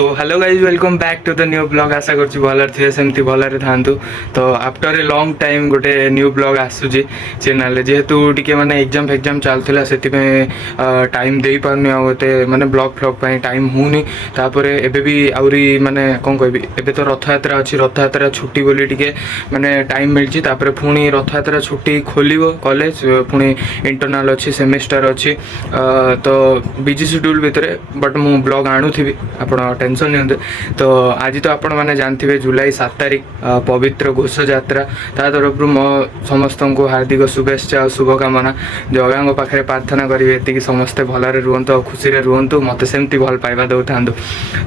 So hello guys welcome back to the new blog आशा कर भलर थे सेमती भलर था तो आफ्टर ए लॉन्ग टाइम गोटे न्यू ब्लॉग आसूची चैनल जेहेतु टी मैंने एग्जाम फेग्जाम चलता से टाइम दे पार्नि आते माने ब्लॉग फ्लॉग टाइम होनी तापर एबे भी आउरी माने कौन कहबी एबे तो रथयात्रा अच्छी रथयात्रा छुट्टी बोली टिके माने टाइम मिलची तापर पुणी रथयात्रा छुट्टी खोलिबो कॉलेज पुणी इंटरनल अच्छी सेमिस्टर अच्छी तो बिजी शेड्यूल भितर बट मु ब्लॉग आणुथी आप टेंशन नहीं तो आज तो आपण मैंने जानते जुलाई 7 तारिख पवित्र घोष यात्रा ता तरफ मो समस्त को हार्दिक शुभेच्छा और शुभकामना जगह पाखे प्रार्थना करी ये समस्ते भलरे रुहतु खुशी रुहतु मत सेमती भल पाइबा दौ था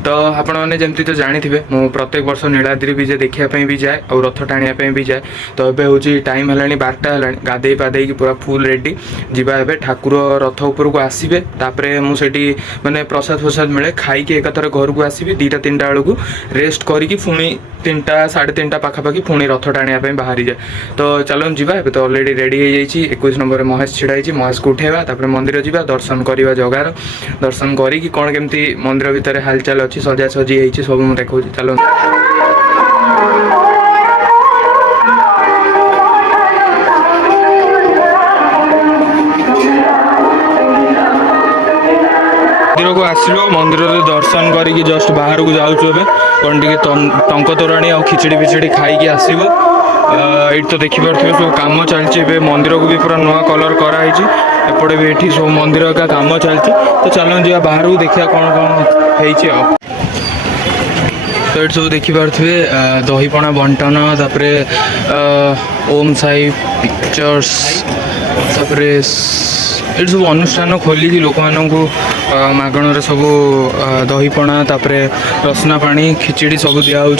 तो आपण मैंने जमती तो जानी मु प्रत्येक वर्ष नीलाद्री विजे देखापी भी जाए और रथ टाणियापी भी जाए तो ये हूँ टाइम है 12टा है गाधे पाधे पूरा फुल रेडी जीवा ए ठाकुर रथ उपर को आसबे तापर मुझे माने प्रसाद प्रसाद मिले खाई एकाथर घर को आसबि 2टा 3टा बेलू रेस्ट करी पुणी 3टा 3:30 पाखापाखि पुणी रथ टाणियापी बाहरी जाए तो चलो जीवा ए तो अलरेडी रेडी हो जाइए 21 नंबर महेश छिड़ाई महेश को उठेवा तापर मंदिर जीवा दर्शन करवा जगार दर्शन करी कौन केमती मंदिर भितर हालचाल अच्छी सजासजी होती सब मुझे देखा चलो मंदिर को आसलो मंदिर दर्शन करके जस्ट बाहर को जाऊँ कौन टे टंक तोराणी आ खिचड़ी फिचड़ी खाई आसब ये तो देखिपे सब कम चलती मंदिर को भी पूरा नुआ कलर कराई एपटे भी ये सब मंदिर का कम चलती तो चलो जी बाहर को देखा कौन कौन तो ये सब देखिपे दहीपणा बंटन तापर ओम साई पिक्चर्स तापर ये सब अनुष्ठान खोली लोक मानू मागण सब दहीपणा तापर रसना पानी खिचड़ी सब दिखाऊँ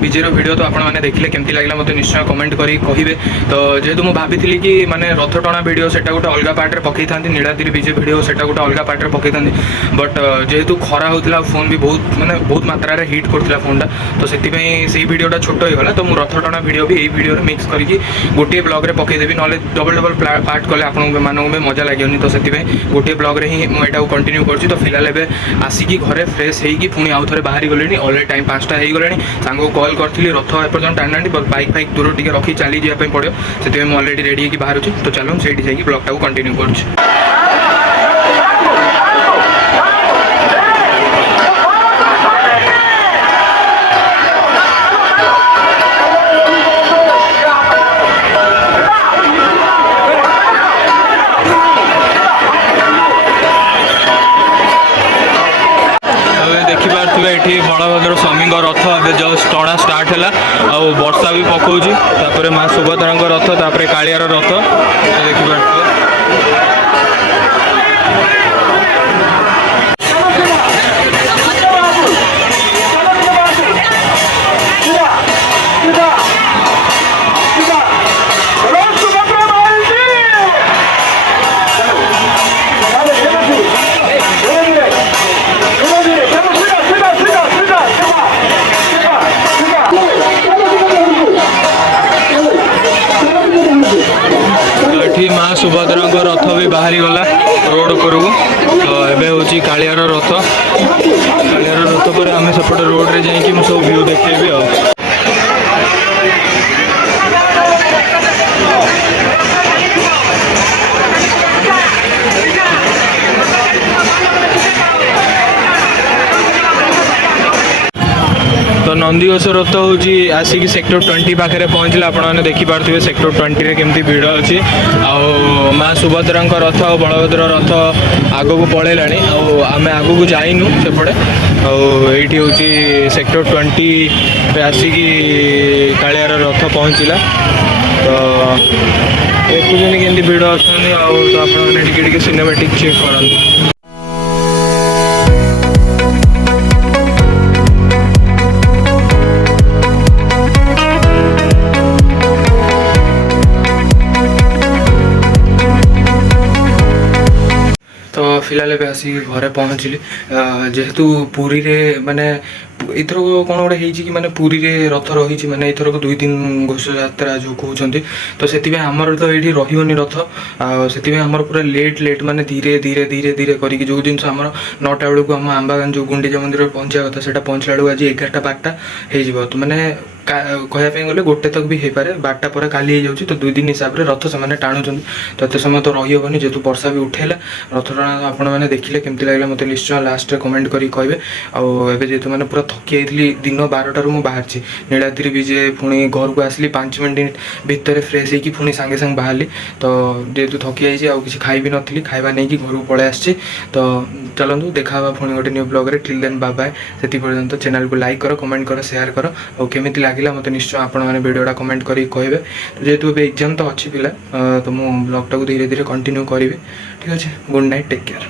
विजय वीडियो तो आपने देखिले केमती लगे मतलब निश्चय कमेंट करी कहे तो जेहेतु मुझे भाई कि माने रथ टणा वीडियो से गोटे अलग पार्ट पकई था नीलाद्री विजय वीडियो से गोटे अलग पार्ट पकई था बट जेहेतु खरा होता फोन भी बहुत माने बहुत मात्रा हिट करता फोनटा तो से वीडियोटा छोट होगा तो मुझे रथ टणा वीडियो भी यही वीडियो मिक्स करके गोटे ब्लॉग रे पकईदेवी ना डबल डबल पार्ट कले आपको भी मजा लगे तो से गोटे ब्लॉग रे ही मुझे कंटिन्यू कर फिलहाल आसिकी घरे फ्रेश होगी पुणी आउ थे बाहरी गले अलरेडी टाइम 5टा हो गले ସାଙ୍ଗକୁ କଲ୍ କରିଥିଲି ରଥ ଏପର୍ଯ୍ୟନ୍ତ ଟାଣିନାହାନ୍ତି ବାଇକ୍ ଫାଇକ୍ ଦୂର ଟିକେ ରଖି ଚାଲି ଯିବା ପାଇଁ ପଡ଼ିବ ସେଥିପାଇଁ ମୁଁ ଅଲରେଡ଼ି ରେଡ଼ି ହେଇକି ବାହାରୁଛି ତ ଚାଲନ୍ତୁ ସେଇଠି ଯାଇକି ବ୍ଲଗ୍ଟାକୁ କଣ୍ଟିନ୍ୟୁ କରୁଛି। ଦେଖିପାରୁଥିବେ ଏଠି ବଳଭଦ୍ର ସ୍ୱାମୀଙ୍କ ରଥ ଏବେ ଜଷ୍ଟ ଟଣା ଷ୍ଟାର୍ଟ ହେଲା ଆଉ ବର୍ଷା ବି ପକାଉଛି ତାପରେ ମା ସୁଭଦ୍ରାଙ୍କ ରଥ ତାପରେ କାଳିଆର ରଥ ଦେଖିପାରୁଥିବେ। ମା ସୁଭଦ୍ରାଙ୍କ ରଥ ବି ବାହାରି ଗଲା ରୋଡ ଉପରକୁ ତ ଏବେ ହେଉଛି କାଳିଆର ରଥ ପରେ ଆମେ ସେପଟେ ରୋଡରେ ଯାଇକି ମୁଁ ସବୁ ଭିଉ ଦେଖେଇବି ଆଉ। तो नंदीघोष रथ हूँ आसिक सेक्टर 20 पाखे पहुँचला आपने देखिपे सेक्टर 20 रे केमती भिड़ अच्छी आउ माँ सुभद्रा रथ और बलभद्र रथ आग को पलैला आम आग को जाइनु सेपटे आईटी हूँ सेक्टर 20 रे आसिक कालियार रथ पहुँचला तो देखुं केमती भिड़ अच्छा तो आप सिनेमेटिक चेक करते। तो फिलहाल भी आसिक घरे पहुँचली जेहेतु पुरी रे माने एथर कौन गोटे कि माने पुरी रे रथ रही माने एथर 2 दिन घोष यात्रा जो कहते तो से आमर तो ये रही रथ से आमर पूरा लेट माने धीरे धीरे धीरे धीरे करके जो जिन आम 9टा बेलू आम आंबागान जो गुंडीचा मंदिर पहुँचा कथा से पहुँचला बेलू आज 11टा 12टा हो तो मैंने कहवाई गले गोटे तक भी हो पारे 12टा पर काली हो जाऊँगी तो 2 दिन हिसाब से रथ से टाणुंट तो एत समय तो रही हेनी जेहेतु वर्षा भी उठेला रथ टाणा आपण मैंने देखिले केमती लगे मत निश्चय लास्ट कमेंट करी कहे आउ जेहेतु मैंने पूरा थकी जाइली दिन 12टारू मुझे बाहरी नीलाद्री भी जे पुणी घर को आसली 5 मिनट भितर फ्रेश होगी पुणी सांगे सांगे बाहरी तो जेहेतु थकी जाइए आउ किसी खाई भी नी खाଇବା नहीं घर को पलि आसी तो चलतु देखा पुणी गोटे न्यू ब्लॉग रे टिल देन बाय बाय से पर्यंत चैनल को लाइक कर कमेंट कर शेयर कर और केमिति लगे मत निश्चय आपण मैंने वीडियोटा कमेंट करें कहे तो जेहेतु एग्जाम तो अच्छी पिला तो मु ब्लॉगटा को धीरे धीरे कंटिन्यू करी ठीक अच्छे गुड नाइट टेक केयर।